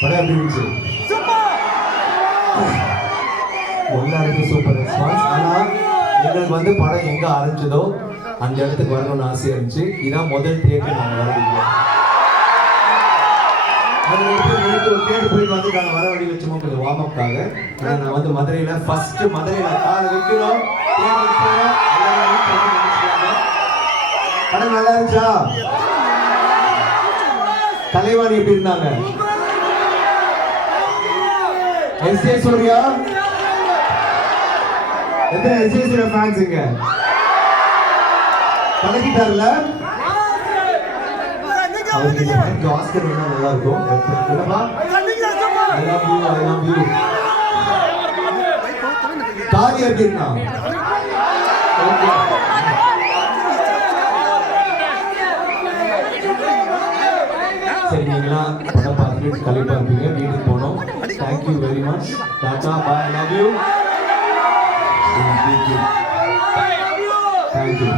படம் எப்படி இருந்துச்சு? எல்லாருக்கும் சூப்பர் ரெஸ்பான்ஸ். ஆனால் எங்களுக்கு வந்து படம் எங்கே ஆரம்பிச்சதோ அந்த இடத்துக்கு வரணும்னு ஆசையாக இருந்துச்சு. இதான் முதல் தியேட்டர் நாங்கள் வரவில்லை. ஒரு தேட்டர் போயிட்டு வந்து நாங்கள் வர வழி வச்சோமோ கொஞ்சம் வார்ம் அப்காக. ஆனால் நான் வந்து மதுரையில் ஃபர்ஸ்ட் மதுரையில் காலை வைக்கிறோம், தேட்டருக்கு போகிறோம். படம் நல்லா இருந்துச்சா? கலைவாணி எப்படி இருந்தாங்க? எஸ்ஏ சூர்யா எத்தனை எஸ்ஏ சூர்யா ஃபேன்ஸ் இங்க? கலக்கிட்டார்ல அவருக்கு ஆஸ்கர் வேணா நல்லா இருக்கும். காரி எப்படி இருந்தா? சரி, நீங்களா படம் பார்த்துட்டு கலைப்பா இருப்பீங்க, வீட்டுக்கு போனோம். Thank you very much. Tata bye, love you. Thank you.